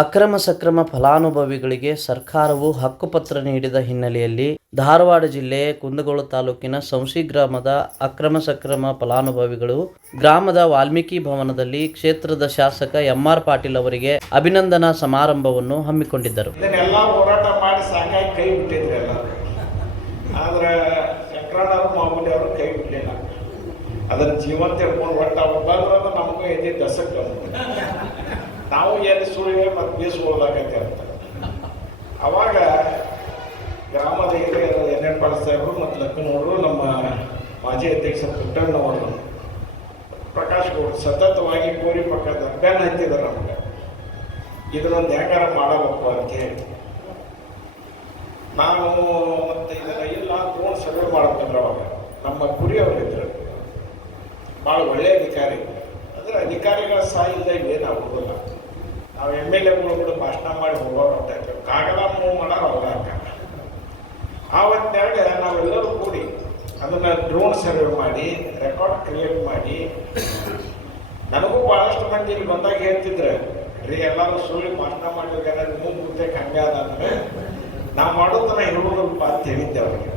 ಅಕ್ರಮ ಸಕ್ರಮ ಫಲಾನುಭವಿಗಳಿಗೆ ಸರ್ಕಾರವು ಹಕ್ಕುಪತ್ರ ನೀಡಿದ ಹಿನ್ನೆಲೆಯಲ್ಲಿ ಧಾರವಾಡ ಜಿಲ್ಲೆ ಕುಂದಗೋಳ ತಾಲೂಕಿನ ಸೌಂಸಿ ಗ್ರಾಮದ ಅಕ್ರಮ ಸಕ್ರಮ ಫಲಾನುಭವಿಗಳು ಗ್ರಾಮದ ವಾಲ್ಮೀಕಿ ಭವನದಲ್ಲಿ ಕ್ಷೇತ್ರದ ಶಾಸಕ ಎಂ.ಆರ್. ಪಾಟೀಲ್ ಅವರಿಗೆ ಅಭಿನಂದನಾ ಸಮಾರಂಭವನ್ನು ಹಮ್ಮಿಕೊಂಡಿದ್ದರು. ಇದನ್ನೆಲ್ಲ ಹೋರಾಟ ಮಾಡಿ ಸಾಕಾಗಿ ಕೈ ಬಿಟ್ಟಿದ್ರಲ್ಲ, ಆದ್ರೆ ಶಂಕರಣ್ಣವರು ಮಾಮೂಲಿ ಅವರು ಕೈ ಬಿಡಲಿಲ್ಲ. ಅದನ್ನ ಜೀವಂತ ಹಿಡ್ಕೊಂಡು ಒಟ್ಟ ಬಂದ್ರೆ ನಮಗೂ ಎದೆ ದಸಕ್ ನಾವು ಎಲ್ಲಿ ಸುಳ್ಳಿಗೆ ಮತ್ತು ಬೀಸ್ಕೊಳ್ಳಾಗತ್ತೆ ಅಂತ. ಅವಾಗ ಗ್ರಾಮದ ಹಿರಿಯರು ಎನ್.ಎನ್. ಸಾಹೇಬರು ಮತ್ತು ಲಕ್ಕನವರು, ನಮ್ಮ ಮಾಜಿ ಅಧ್ಯಕ್ಷ ಪುಟ್ಟಣ್ಣವರು, ಪ್ರಕಾಶ್ ಗೌಡ್ರು ಸತತವಾಗಿ ಕೋರಿ ಪಕ್ಕದ ಅಭಿಯಾನ ಹತ್ತಿದ್ದಾರೆ ನಮ್ಗೆ. ಇದನ್ನೊಂದು ಯಾಕಾರ ಮಾಡಬೇಕು ಅಂತೇಳಿ ನಾವು ಮತ್ತೆ ಇದೆಲ್ಲ ಇಲ್ಲ ತಗೊಂಡು ಸರ್ವೆ ಮಾಡ್ಬೇಕಂದ್ರೆ ಅವಾಗ ನಮ್ಮ ಗುರಿಯವರಿದ್ದರು, ಭಾಳ ಒಳ್ಳೆಯ ಅಧಿಕಾರಿ. ಅಂದರೆ ಅಧಿಕಾರಿಗಳ ಸಾಯಿಲ್ಲ ಏನಾಗೋದಿಲ್ಲ. ನಾವು MLAಗಳು ಕೂಡ ಭಾಷಣ ಮಾಡಿ ಹೋಗೋರು ಹೊಂಟಾಯ್ತು, ಕಾಗದ ಮೂವ್ ಮಾಡೋರು ಅವ್ರಾಗ. ಆವತ್ತಾಗ ನಾವೆಲ್ಲರೂ ಕೂಡಿ ಅದನ್ನು ಡ್ರೋನ್ ಸರ್ವೆ ಮಾಡಿ ರೆಕಾರ್ಡ್ ಕ್ರಿಯೇಟ್ ಮಾಡಿ, ನನಗೂ ಭಾಳಷ್ಟು ಮಂದಿ ಇಲ್ಲಿ ಬಂದಾಗ ಹೇಳ್ತಿದ್ರೆ, ರೀ ಎಲ್ಲರೂ ಸುಳ್ಳು ಭಾಷಣ ಮಾಡಿದ್ರೆ ಮುಂದೆ ಗುರ್ತಕ್ಕೆ ಹಂಗೆ ಅದಂದ್ರೆ ನಾವು ಮಾಡೋದನ್ನ ಹೇಳೋದಲ್ಪ ಅಂತ ಹೇಳಿದ್ದೆ ಅವ್ರಿಗೆ.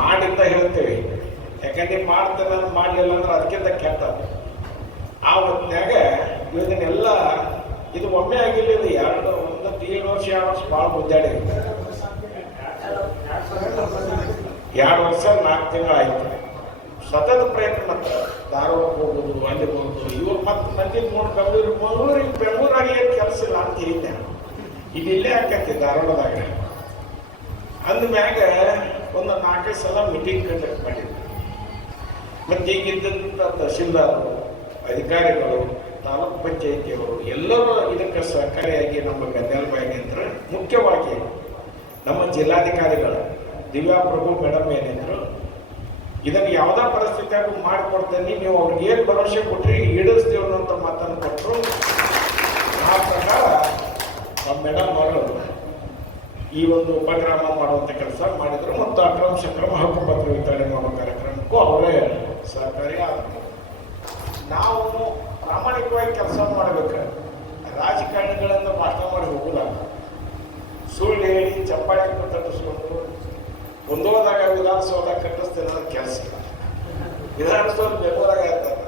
ಮಾಡಿಂದ ಹೇಳ್ತೇವೆ, ಯಾಕಂದ್ರೆ ಮಾಡ್ತೇನೆ ನಾನು ಮಾಡಲಿಲ್ಲ ಅಂದ್ರೆ ಅದಕ್ಕಿಂತ ಕೆಟ್ಟ. ಆ ಹೊತ್ತಿನಾಗ ಇದನ್ನೆಲ್ಲ ಇದು ಒಮ್ಮೆ ಆಗಿಲ್ಲ, ಇದು 2 ವರ್ಷ 2 ವರ್ಷ ಭಾಳ ಮುದ್ದಾಡಿ 2 ವರ್ಷ 4 ತಿಂಗಳು ಆಯ್ತು. ಸತತ ಪ್ರಯತ್ನ ಮತ್ತೆ ಧಾರವಾಡಕ್ಕೆ ಹೋಗೋದು, ಅಲ್ಲಿ ಹೋಗೋದು, ಇವ್ರು ಮತ್ತೆ ಮಂದಿ ನೋಡಿ ಬೆಂಗಳೂರಾಗಿ ಏನು ಕೆಲಸ ಇಲ್ಲ ಅಂತ ಹೇಳಿದ್ದೆ. ಈಗ ಇಲ್ಲೇ ಆಕೈತಿ ಧಾರವಾಡದಾಗ. ಅಂದಮ್ಯಾಗ ಒಂದು 4 ಸಲ ಮೀಟಿಂಗ್ ಕಂಡಕ್ಟ್ ಮಾಡಿದ್ವಿ. ಮತ್ತು ಈಗಿದ್ದಂಥ ತಹಶೀಲ್ದಾರರು, ಅಧಿಕಾರಿಗಳು, ತಾಲೂಕು ಪಂಚಾಯಿತಿಯವರು ಎಲ್ಲರೂ ಇದಕ್ಕೆ ಸಹಕಾರಿಯಾಗಿ ನಮ್ಮ ಗದ್ದೆಲ್ಬಾಯಿಗೆ ಅಂದ್ರೆ ಮುಖ್ಯವಾಗಿ ನಮ್ಮ ಜಿಲ್ಲಾಧಿಕಾರಿಗಳು ದಿವ್ಯಾಪ್ರಭು ಮೇಡಮ್ ಏನಿದ್ರು, ಇದನ್ನು ಯಾವುದೇ ಪರಿಸ್ಥಿತಿಯಾಗೂ ಮಾಡಿಕೊಡ್ತೇನೆ, ನೀವು ಅವ್ರಿಗೆ ಏನು ಭರವಸೆ ಕೊಟ್ಟರೆ ಈಡೇರಿಸ್ತೀವಿ ಅನ್ನೋಂಥ ಮಾತನ್ನು ಕೊಟ್ಟರು. ಆ ಪ್ರಕಾರ ನಮ್ಮ ಮೇಡಮ್ ಅವರು ಈ ಒಂದು ಉಪಕ್ರಮ ಮಾಡುವಂಥ ಕೆಲಸ ಮಾಡಿದರು. ಮತ್ತು ಅಕ್ರಮ ಸಕ್ರಮ ಹಕ್ಕುಪತ್ರ ವಿತರಣೆ ಮಾಡೋ ಕಾರ್ಯಕ್ರಮಕ್ಕೂ ಅವರೇ ಸಹಕಾರಿ ಆದರು. ನಾವು ಪ್ರಾಮಾಣಿಕವಾಗಿ ಕೆಲಸ ಮಾಡಬೇಕು, ರಾಜಕಾರಣಿಗಳಿಂದ ಭಾಷಣ ಮಾಡಿ ಹೋಗಲ್ಲ. ಸುಳ್ಳು ಹೇಳಿ ಚಪ್ಪಾಳೆ ತಟ್ಟಿಸ್ಕೊಂಡು ಕುಂದೋದಾಗ ವಿಧಾನಸೌಧ ಕಟ್ಟಿಸ್ತೇನೆ ಅನ್ನೋದು ಕೆಲಸ ಇಲ್ಲ. ವಿಧಾನಸೌಧ ಬೆಂಗಳೂರಾಗ ಇರ್ತದೆ,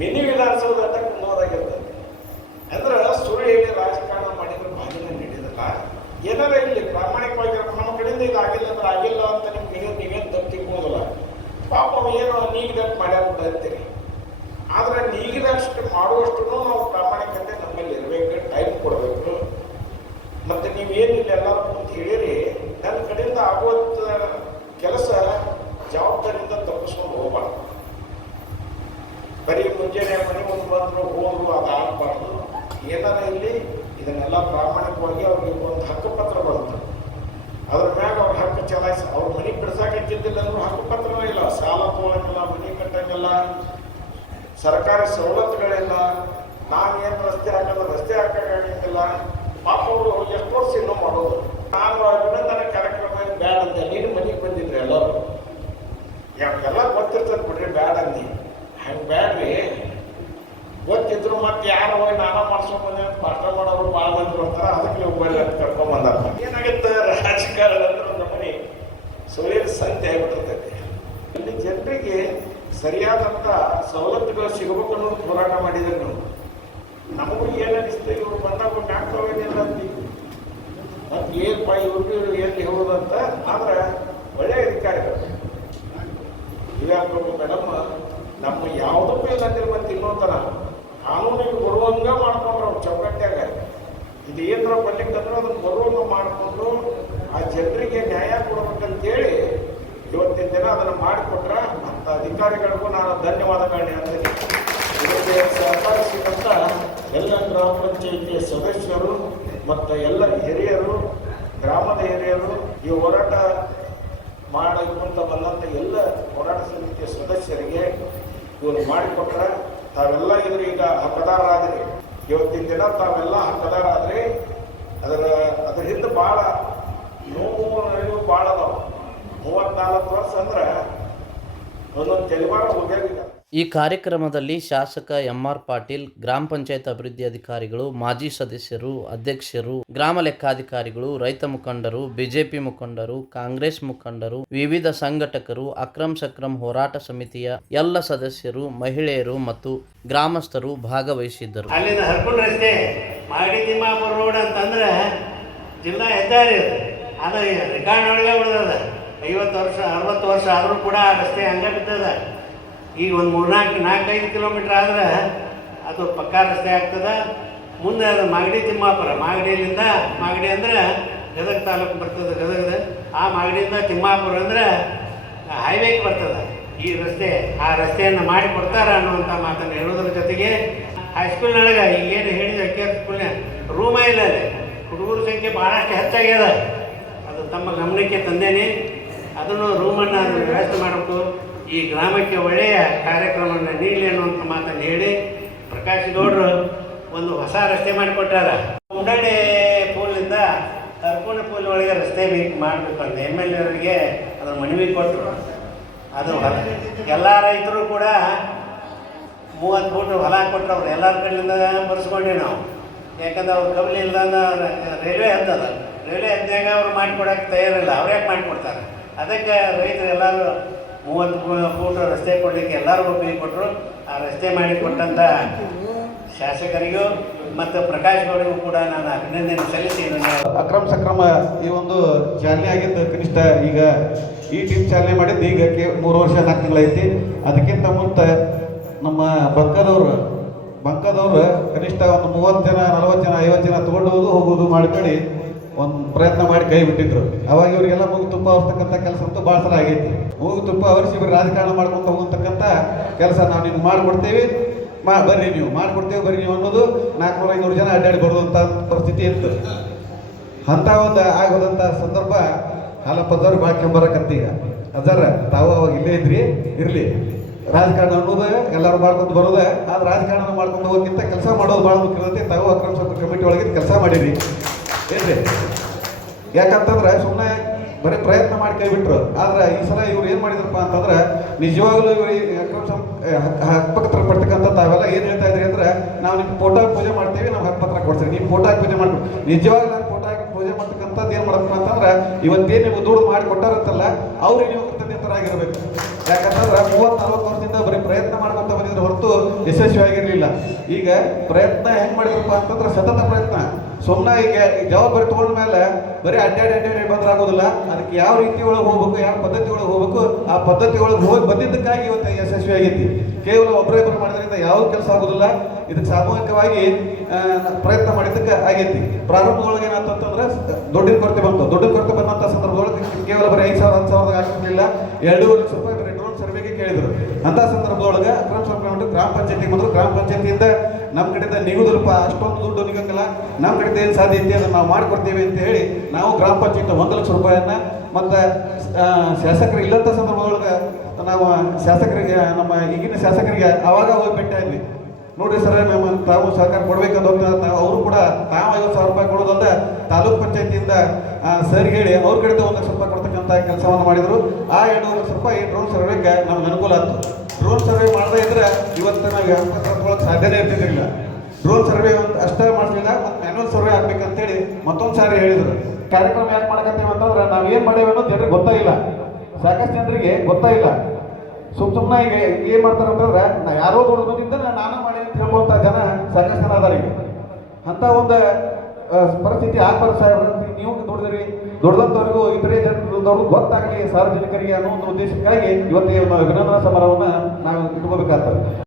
ಮಿನಿ ವಿಧಾನಸೌಧ ಅಂತ ಕುಂದೋದಾಗ ಇರ್ತದೆ. ಅಂದ್ರೆ ಸುಳ್ಳು ಹೇಳಿ ರಾಜಕಾರಣ ಮಾಡಿದ್ರೆ ಭಾಗಿನ ನೀಡಿದಲ್ಲ. ಏನಾರ ಇಲ್ಲಿ ಪ್ರಾಮಾಣಿಕವಾಗಿ ನಮ್ಮ ಕಡೆಯಿಂದ ಇದು ಆಗಿಲ್ಲ ಅಂದ್ರೆ ಆಗಿಲ್ಲ ಅಂತ ನೀವೇನು ತಪ್ಪು ತಿಳ್ಬೋದಲ್ಲ. ಪಾಪ ಏನೋ ನೀಗಿದಟ್ಟು ಮಾಡ್ಯಾರ ಅಂತೀರಿ, ಆದರೆ ನೀಗಿದಷ್ಟು ಮಾಡುವಷ್ಟು ನಾವು ಪ್ರಾಮಾಣಿಕತೆ ನಮ್ಮಲ್ಲಿ ಇರಬೇಕು, ಟೈಮ್ ಕೊಡಬೇಕು. ಮತ್ತು ನೀವೇನಿಲ್ಲ ಎಲ್ಲರೂ ಅಂತ ಹೇಳಿರಿ, ನನ್ನ ಕಡೆಯಿಂದ ಆಗುವಂಥ ಕೆಲಸ ಜವಾಬ್ದಾರಿಯಿಂದ ತಪ್ಪಿಸ್ಕೊಂಡು ಹೋಗಬಾರ್ದು. ಬರೀ ಮುಂಜಾನೆ ಮನೆ ಮುಂದೆ ಬಂದರು ಹೋದ್ರು ಅದು ಆಗಬಾರ್ದು. ಏನಾರ ಇಲ್ಲಿ ಇದನ್ನೆಲ್ಲ ಪ್ರಾಮಾಣಿಕವಾಗಿ ಅವ್ರಿಗೆ ಒಂದು ಹಕ್ಕುಪತ್ರ ಬಂತು, ಅದ್ರ ಮ್ಯಾಗ ಅವ್ರ ಹಕ್ಕು ಚಲಾಯಿಸಿ ಅವ್ರ ಮನೆ ಬಿಡ್ಸಾಕಿದ್ದಿಲ್ಲ ಅಂದ್ರೂ ಹಕ್ಕುಪತ್ರನೇ ಇಲ್ಲ, ಸಾಲ ತೊಗೊಳಂಗಿಲ್ಲ, ಮನೆ ಕಟ್ಟಂಗಿಲ್ಲ, ಸರ್ಕಾರಿ ಸವಲತ್ತುಗಳಿಲ್ಲ, ನಾವೇನು ರಸ್ತೆ ಹಾಕೋದು ರಸ್ತೆ ಹಾಕೋಕ್ಕಾಗಂಗಿಲ್ಲ. ಪಾಪ ಅವರು ಎಷ್ಟು ವರ್ಷ ಇನ್ನೂ ಮಾಡೋದು. ನಾನು ಅಭಿನಂದನೆ ಕಾರ್ಯಕ್ರಮ ಬ್ಯಾಡ ಅಂದೆ, ನೀನು ಮನೆಗೆ ಬಂದಿದ್ರಿ ಎಲ್ಲರೂ, ಯಾಕೆಲ್ಲ ಗೊತ್ತಿರ್ತದೆ ಬಿಡ್ರಿ, ಬ್ಯಾಡ ಅಂದಿ. ಹಂಗೆ ಬ್ಯಾಡ್ರಿ, ಗೊತ್ತಿದ್ರು ಮತ್ತೆ ಯಾರು ಹೋಗಿ ನಾನಾ ಮಾಡ್ಸ್ಕೊಂಡ್ಬಂದೆ ಅಂತ ಭಾಷಣ ಮಾಡೋರು ಭಾಳ ಮಂದಿ ಬರ್ತಾರೆ, ಅದಕ್ಕೆ ನೀವು ಬರ್ರಿ ಅಂತ ಕರ್ಕೊಂಡ್ಬಂದಾರ. ಏನಾಗುತ್ತೆ, ರಾಜಕಾರಣ ಅಂದ್ರೆ ನಮ್ಮನೆ ಸೂರ್ಯನ ಸಂತೆ ಆಗಿಬಿಟ್ಟಿರ್ತೈತಿ. ಇಲ್ಲಿ ಜನರಿಗೆ ಸರಿಯಾದಂಥ ಸವಲತ್ತುಗಳು ಸಿಗಬೇಕು ಅನ್ನೋದು ಹೋರಾಟ ಮಾಡಿದ್ರೆ ನಾವು. ನಮಗೂ ಏನು ಅನಿಸ್ತದೆ, ಇವರು ಬಂದಾಗ ಮ್ಯಾಕ್ತವೇನಿಲ್ಲ ಅಂತೀವಿ, ಮತ್ತು ಏನಪ್ಪ ಇವ್ರಿಗೆ ಎಲ್ಲಿ ಹೋಗೋದಂತ. ಆದ್ರೆ ಒಳ್ಳೆಯ ಅಧಿಕಾರಿಗಳು ದಿವ್ಯಾಪ್ರಭು ಮೇಡಮ್ ನಮ್ಮ ಯಾವುದಕ್ಕೂ ಇಲ್ಲಂದ್ರೆ ಮತ್ತೆ ಇನ್ನೊಂಥರ ಕಾನೂನಿಗೆ ಬರುವಂಗ ಮಾಡ್ಕೊಂಡ್ರು ಅವ್ರು ಚೌಕಟ್ಟಾಗ. ಇದು ಏನರ ಬರ್ಲಿಕ್ಕಂದ್ರೆ ಅದನ್ನು ಬರುವಂಗ ಮಾಡಿಕೊಂಡು ಆ ಜನರಿಗೆ ನ್ಯಾಯ ಕೊಡ್ಬೇಕಂತೇಳಿ ಇವತ್ತಿನ ದಿನ ಅದನ್ನು ಮಾಡಿಕೊಟ್ರೆ ಅಂಥ ಅಧಿಕಾರಿಗಳಿಗೂ ನಾನು ಧನ್ಯವಾದಗಳನ್ನ ಹೇಳ್ತೀನಿ. ಇದಕ್ಕೆ ಸಹಕರಿಸಿದಂಥ ಎಲ್ಲ ಗ್ರಾಮ ಪಂಚಾಯಿತಿಯ ಸದಸ್ಯರು ಮತ್ತು ಎಲ್ಲ ಹಿರಿಯರು, ಗ್ರಾಮದ ಹಿರಿಯರು, ಈ ಹೋರಾಟ ಮಾಡಿಕೊಂತ ಬಂದಂಥ ಎಲ್ಲ ಹೋರಾಟ ಸಮಿತಿಯ ಸದಸ್ಯರಿಗೆ ಇವರು ಮಾಡಿಕೊಟ್ರೆ ತಾವೆಲ್ಲ ಇದ್ರೀಗ ಹಕ್ಕದಾರರಾದ್ರಿ. ಇವತ್ತಿನ ದಿನ ತಾವೆಲ್ಲ ಹಕ್ಕದಾರಾದ್ರಿ. ಅದ್ರ ಹಿಂದೆ ಭಾಳ ನೋವು ನಲಿವು ಭಾಳ ಅದಾವ. 34 ವರ್ಷ ಅಂದ್ರೆ ಒಂದೊಂದು ತಲೆಮಾರು ಹೋಗ್ಯಾಗಿಲ್ಲ. ಈ ಕಾರ್ಯಕ್ರಮದಲ್ಲಿ ಶಾಸಕ ಎಂಆರ್ ಪಾಟೀಲ್, ಗ್ರಾಮ ಪಂಚಾಯತ್ ಅಭಿವೃದ್ಧಿ ಅಧಿಕಾರಿಗಳು, ಮಾಜಿ ಸದಸ್ಯರು, ಅಧ್ಯಕ್ಷರು, ಗ್ರಾಮ ಲೆಕ್ಕಾಧಿಕಾರಿಗಳು, ರೈತ ಮುಖಂಡರು, ಬಿಜೆಪಿ ಮುಖಂಡರು, ಕಾಂಗ್ರೆಸ್ ಮುಖಂಡರು, ವಿವಿಧ ಸಂಘಟಕರು, ಅಕ್ರಮ್ ಸಕ್ರಮ್ ಹೋರಾಟ ಸಮಿತಿಯ ಎಲ್ಲ ಸದಸ್ಯರು, ಮಹಿಳೆಯರು ಮತ್ತು ಗ್ರಾಮಸ್ಥರು ಭಾಗವಹಿಸಿದ್ದರು. ಅಲ್ಲಿಂದ ಹರ್ಕೊಂಡ್ ರಸ್ತೆ ಮಾಗಡಿ ತಿಮ್ಮಾಪುರ ರೋಡ್ ಅಂತಂದ್ರೆ ಜಿಲ್ಲಾ ಹೆದ್ದಾರಿ ಅದು ರೆಕಾರ್ಡ್ ಒಳಗೆ ಬಿಡ್ತದ. 50 ವರ್ಷ 60 ವರ್ಷ ಆದರೂ ಕೂಡ ಆ ರಸ್ತೆ ಹಂಗೆ ಬಿದ್ದದ. ಈಗ ಒಂದು 4-5 ಕಿಲೋಮೀಟ್ರ್ ಆದ್ರೆ ಅದು ಪಕ್ಕಾ ರಸ್ತೆ ಆಗ್ತದೆ. ಮುಂದೆ ಅದು ಮಾಗಡಿ ತಿಮ್ಮಾಪುರ, ಮಾಗಡಿಯಿಂದ ಮಾಗಡಿ ಅಂದ್ರೆ ಗದಗ ತಾಲೂಕು ಬರ್ತದೆ. ಗದಗದ ಆ ಮಾಗಡಿಯಿಂದ ತಿಮ್ಮಾಪುರ ಅಂದ್ರೆ ಹೈವೇಗೆ ಬರ್ತದೆ ಈ ರಸ್ತೆ. ಆ ರಸ್ತೆಯನ್ನು ಮಾಡಿ ಕೊಡ್ತಾರ ಅನ್ನುವಂಥ ಮಾತನ್ನು ಹೇಳೋದ್ರ ಜೊತೆಗೆ ಹೈಸ್ಕೂಲ್ನೊಳಗೆ ಏನು ಹೇಳಿದ ಸ್ಕೂಲ್ನ ರೂಮ ಇಲ್ಲ, ಅಲ್ಲಿ ಹುಡುಗರ ಸಂಖ್ಯೆ ಭಾಳಷ್ಟು ಹೆಚ್ಚಾಗ್ಯದ. ಅದು ತಮ್ಮ ಗಮನಕ್ಕೆ ತಂದೇನೆ. ಅದನ್ನು ರೂಮನ್ನು ವ್ಯವಸ್ಥೆ ಮಾಡಬೇಕು, ಈ ಗ್ರಾಮಕ್ಕೆ ಒಳ್ಳೆಯ ಕಾರ್ಯಕ್ರಮವನ್ನು ನೀಡಲಿ ಅನ್ನುವಂಥ ಮಾತನ್ನು ಹೇಳಿ ಪ್ರಕಾಶ್ ಗೌಡರು ಒಂದು ಹೊಸ ರಸ್ತೆ ಮಾಡಿಕೊಟ್ಟಾರ. ಮುಂಡಾಡಿ ಪೂಲಿಂದ ಕರ್ಕೋಣ ಪೂಲ್ ಒಳಗೆ ರಸ್ತೆ ಮಾಡಬೇಕು ಅಂತ MLA ಅವರಿಗೆ ಅದನ್ನು ಮನವಿ ಕೊಟ್ಟರು. ಅದು ಎಲ್ಲ ರೈತರು ಕೂಡ 30 ಫೂಟ್ ಹೊಲ ಕೊಟ್ಟರು. ಅವ್ರು ಎಲ್ಲರ ಕಡೆಯಿಂದ ಬರ್ಸ್ಕೊಂಡ್ವಿ ನಾವು. ಯಾಕಂದ್ರೆ ಅವ್ರು ಕಬಲಿ ಇಲ್ದಂದ ರೈಲ್ವೆ ಹತ್ತದ, ರೈಲ್ವೆ ಹತ್ತಿನಾಗ ಅವ್ರು ಮಾಡಿಕೊಡೋಕೆ ತಯಾರಿಲ್ಲ. ಅವ್ರು ಯಾಕೆ ಮಾಡಿಕೊಡ್ತಾರೆ? ಅದಕ್ಕೆ ರೈತರು ಎಲ್ಲರೂ 30 ಫೂಟ್ ರಸ್ತೆ ಕೊಡಲಿಕ್ಕೆ ಎಲ್ಲರೂ ಒಪ್ಪಿಗೆ ಕೊಟ್ಟರು. ಆ ರಸ್ತೆ ಮಾಡಿಕೊಟ್ಟಂಥ ಶಾಸಕರಿಗೂ ಮತ್ತು ಪ್ರಕಾಶ್ ಗೌಡರಿಗೂ ಕೂಡ ನಾನು ಅಭಿನಂದನೆ ಸಲ್ಲಿಸಿ ಅಕ್ರಮ ಸಕ್ರಮ ಈ ಒಂದು ಚಾಲನೆ ಆಗಿದ್ದು ಕನಿಷ್ಠ ಈಗ ಈ ಟೀಮ್ ಚಾಲನೆ ಮಾಡಿದ್ದು ಈಗ 3 ವರ್ಷ 4 ತಿಂಗಳೈತಿ. ಅದಕ್ಕಿಂತ ಮುಂದೆ ನಮ್ಮ ಬಂಕದವ್ರು ಕನಿಷ್ಠ ಒಂದು 30 ಜನ 40 ಜನ 50 ಜನ ತೊಗೊಂಡು ಹೋಗೋದು ಮಾಡ್ಕೊಂಡು ಒಂದು ಪ್ರಯತ್ನ ಮಾಡಿ ಕೈ ಬಿಟ್ಟಿದ್ರು. ಅವಾಗ ಇವರಿಗೆಲ್ಲ ಮೂಗು ತುಪ್ಪ ಅವರ್ತಕ್ಕಂಥ ಕೆಲಸ ಅಂತೂ ಭಾಳ ಸಲ ಆಗೈತಿ. ಮೂಗು ತುಪ್ಪ ಅವರಿಸಿ ಇವರು ರಾಜಕಾರಣ ಮಾಡ್ಕೊಂಡು ಹೋಗತಕ್ಕಂಥ ಕೆಲಸ ನಾವು ನಿಮ್ಗೆ ಮಾಡಿಕೊಡ್ತೇವೆ, ಬರ್ರಿ ನೀವು ಮಾಡಿಕೊಡ್ತೇವೆ ಬರ್ರಿ ನೀವು ಅನ್ನೋದು 400-500 ಜನ ಅಡ್ಡಾಡಿ ಬರುವಂಥ ಪರಿಸ್ಥಿತಿ ಇತ್ತು. ಅಂಥ ಒಂದು ಆಗೋದಂಥ ಸಂದರ್ಭ ಹಾಲಪ್ಪದವ್ರು ಭಾಳ ಕೆಂಬರಕತ್ತೀಗ ಅದರ ತಾವು ಅವಾಗ ಇಲ್ಲೇ ಇದ್ರಿ, ಇರಲಿ ರಾಜಕಾರಣ ಅನ್ನೋದು ಎಲ್ಲರೂ ಮಾಡ್ಕೊಂಡು ಬರೋದು. ಆದ್ರೆ ರಾಜಕಾರಣ ಮಾಡ್ಕೊಂಡು ಹೋಗೋಕ್ಕಿಂತ ಕೆಲಸ ಮಾಡೋದು ಭಾಳ ಮುಖ್ಯ ಇರುತ್ತೆ. ತಾವು ಅಕ್ರಮ ಸಕ್ರಮ ಕಮಿಟಿ ಒಳಗೆ ಕೆಲಸ ಮಾಡಿರಿ ಏನ್ರಿ. ಯಾಕಂತಂದ್ರೆ ಸುಮ್ಮನೆ ಬರೀ ಪ್ರಯತ್ನ ಮಾಡಿ ಕೈ ಬಿಟ್ರು. ಆದ್ರೆ ಈ ಸಲ ಇವ್ರು ಏನು ಮಾಡಿದ್ರಪ್ಪ ಅಂತಂದ್ರೆ ನಿಜವಾಗ್ಲೂ ಇವರು ಹಕ್ಕುಪತ್ರ ಪಡ್ತಕ್ಕಂಥ ತಾವೆಲ್ಲ ಏನು ಹೇಳ್ತಾ ಇದ್ರಿ ಅಂದ್ರೆ ನಾವು ನಿಮ್ಮ ಫೋಟೋ ಪೂಜೆ ಮಾಡ್ತೀವಿ, ನಾವು ಹಕ್ಕುಪತ್ರ ಕೊಡ್ತೀವಿ, ನೀವು ಫೋಟೋ ಹಾಕಿ ಪೂಜೆ ಮಾಡ್ತೀವಿ. ನಿಜವಾಗ್ಲೂ ನಾನು ಫೋಟೋ ಹಾಕಿ ಪೂಜೆ ಮಾಡ್ತಕ್ಕಂಥದ್ದು ಏನು ಮಾಡಬೇಕು ಅಂತಂದ್ರೆ ಇವತ್ತೇನು ನೀವು ದುಡ್ಡು ಮಾಡಿ ಕೊಟ್ಟಾರತ್ತಲ್ಲ ಅವ್ರಿಗೆ ನೀವು ಕೃತಜ್ಞತರಾಗಿರ್ಬೇಕು. ಯಾಕಂತಂದ್ರೆ 30-40 ವರ್ಷದಿಂದ ಬರೀ ಪ್ರಯತ್ನ ಮಾಡ್ಕೊಂತ ಬಂದಿದ್ರೆ ಹೊರತು ಯಶಸ್ವಿ ಆಗಿರಲಿಲ್ಲ. ಈಗ ಪ್ರಯತ್ನ ಹೆಂಗೆ ಮಾಡಿದ್ರಪ್ಪ ಅಂತಂದ್ರೆ ಸತತ ಪ್ರಯತ್ನ. ಸುಮ್ಮನೆ ಈಗ ಜವಾಬ್ದಾರಿ ತೊಗೊಂಡ ಮೇಲೆ ಬರೀ ಅಡ್ಡಾಡಿ ಬಂದ್ರೆ ಆಗೋದಿಲ್ಲ. ಅದಕ್ಕೆ ಯಾವ ರೀತಿ ಒಳಗೆ ಹೋಗ್ಬೇಕು, ಯಾವ ಪದ್ಧತಿ ಒಳಗೆ ಹೋಗ್ಬೇಕು, ಆ ಪದ್ಧತಿ ಒಳಗೆ ಹೋಗಿ ಬಂದಿದ್ದಕ್ಕಾಗಿ ಇವತ್ತು ಯಶಸ್ವಿ ಆಗೈತಿ. ಕೇವಲ ಒಬ್ಬರೊಬ್ಬರು ಮಾಡೋದ್ರಿಂದ ಯಾವ ಕೆಲಸ ಆಗೋದಿಲ್ಲ. ಇದಕ್ಕೆ ಸಾಮೂಹಿಕವಾಗಿ ಪ್ರಯತ್ನ ಮಾಡಿದ್ದಕ್ಕೆ ಆಗೈತಿ. ಪ್ರಾರಂಭದೊಳಗೆ ಏನಾಗ್ತಂತಂದ್ರೆ ದುಡ್ಡಿನ ಕೊರತೆ ಬಂತು. ದುಡ್ಡಿನ ಕೊರತೆ ಬಂದಂಥ ಸಂದರ್ಭದೊಳಗೆ ಕೇವಲ ಬರೀ 5,000 10,000 ಆಗ್ತಿರ್ಲಿಲ್ಲ, 2.5 ಲಕ್ಷ ರೂಪಾಯಿ ಬರೀ ಡ್ರೋನ್ ಸರ್ವೆಗೆ ಕೇಳಿದ್ರು. ಅಂಥ ಸಂದರ್ಭದೊಳಗೆ ಅಕ್ರಮ ಸಕ್ರಮ ಗ್ರಾಮ ಪಂಚಾಯತಿಗೆ ಬಂದರು. ಗ್ರಾಮ ಪಂಚಾಯತಿಯಿಂದ ನಮ್ಮ ಕಡೆಯಿಂದ ನಿಗುದಿಲ್ಲಪ್ಪ, ಅಷ್ಟೊಂದು ದುಡ್ಡು ನಿಗಂಗಿಲ್ಲ, ನಮ್ಮ ಕಡೆಯಿಂದ ಏನು ಸಾಧ್ಯತೆ ಅದನ್ನು ನಾವು ಮಾಡಿಕೊಡ್ತೀವಿ ಅಂತ ಹೇಳಿ ನಾವು ಗ್ರಾಮ ಪಂಚಾಯತ್ 1 ಲಕ್ಷ ರೂಪಾಯಿಯನ್ನು ಮತ್ತು ಶಾಸಕರು ಇಲ್ಲಂಥ ಸಂದರ್ಭದೊಳಗೆ ನಾವು ಶಾಸಕರಿಗೆ ನಮ್ಮ ಈಗಿನ ಶಾಸಕರಿಗೆ ಅವಾಗ ಹೋಗಿ ಭೇಟಿ ಆದ್ವಿ. ನೋಡಿರಿ ಸರ್ ನಮ್ಮ ತಾವು ಸಹಕಾರ ಕೊಡ್ಬೇಕಂತ ಹೋಗ್ತಾ ಅವರು ಕೂಡ ತಾವು 50,000 ರೂಪಾಯಿ ಕೊಡೋದಲ್ಲ ತಾಲೂಕ್ ಪಂಚಾಯತಿಯಿಂದ ಸರ್ಗೆ ಹೇಳಿ ಅವ್ರ ಕಡೆಯಿಂದ 1 ಲಕ್ಷ ರೂಪಾಯಿ ಕೊಡ್ತಕ್ಕಂಥ ಕೆಲಸವನ್ನು ಮಾಡಿದರು. ಆ 2 ಲಕ್ಷ ರೂಪಾಯಿ ಡ್ರೋನ್ ಸರ್ವೆಗೆ ನಮ್ಗೆ ಅನುಕೂಲ ಆಯ್ತು. ಡ್ರೋನ್ ಸರ್ವೆ ಮಾಡದೇ ಇದ್ರೆ ಇವತ್ತು ನಾವು ಹಕ್ಕುಪತ್ರ ಸಾಧ್ಯನೇ ಇರ್ತಿದ್ದಿಲ್ಲ. ಡ್ರೋನ್ ಸರ್ವೆ ಒಂದು ಅಷ್ಟೇ ಮಾಡಿಸಲಿಲ್ಲ, ಮತ್ತು ಮ್ಯಾನ್ಯಲ್ ಸರ್ವೆ ಆಗ್ಬೇಕಂತೇಳಿ ಮತ್ತೊಂದು ಸಾರಿ ಹೇಳಿದರು. ಕಾರ್ಯಕ್ರಮ ಯಾಕೆ ಮಾಡಕತ್ತೀವಿ ಅಂತಂದ್ರೆ ನಾವು ಏನು ಮಾಡೇವಿ ಅನ್ನೋದು ಜನರಿಗೆ ಗೊತ್ತಾಗಿಲ್ಲ, ಸಾಕಷ್ಟು ಜನರಿಗೆ ಗೊತ್ತಾಗಿಲ್ಲ. ಸುಮ್ಮನೆ ಈಗ ಏನು ಮಾಡ್ತಾರೆ ಅಂತಂದ್ರೆ ನಾ ಯಾರೋ ದುಡ್ಡು ಬಂದಿದ್ದರೆ ನಾನು ಮಾಡಿ ಅಂತ ಹೇಳ್ಕೊಂಥ ಜನ ಸಾಕಷ್ಟು ಜನ ಅದಾರ. ಈಗ ಅಂಥ ಒಂದು ಪರಿಸ್ಥಿತಿ ಆಗ್ಬಾರ್ದು ಸಾಹೇಬ್ರ. ನೀವು ದುಡ್ದಂಥವ್ರಿಗೂ ಇತರೆ ಜನದವ್ರಿಗೂ ಗೊತ್ತಾಗಲಿ ಸಾರ್ವಜನಿಕರಿಗೆ ಅನ್ನೋ ಒಂದು ಉದ್ದೇಶಕ್ಕಾಗಿ ಇವತ್ತು ಅಭಿನಂದನಾ ಸಮಾರಂಭವನ್ನು ನಾವು ಇಟ್ಕೋಬೇಕಾಗ್ತದೆ.